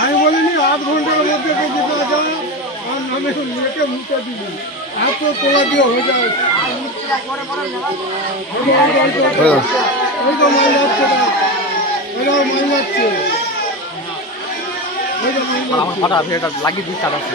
আমি বলিনি আধ ঘন্টার মধ্যে যেতে যাও আর নামে মেয়েকে মুখে দিবি এত তোলা দিয়ে হয়ে যায় ওই তো মাল যাচ্ছে না ওইটাও মাল যাচ্ছে লাগিয়ে দিই তার আছে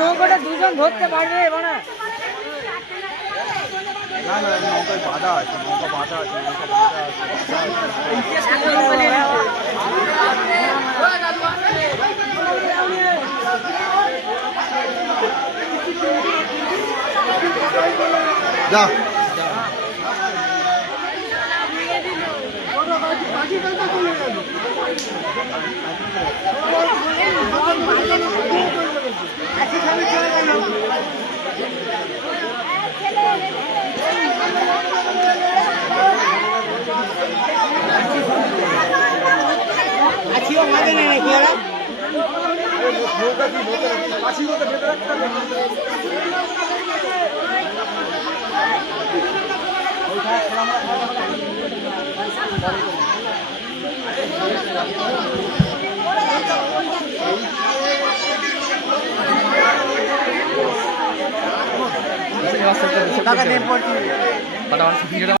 নৌকাটা দুজন ধরতে পারবে না নৌকায় বাধা আছে নৌকা বাধা আছে যা টাকা দিয়ে পড়ছি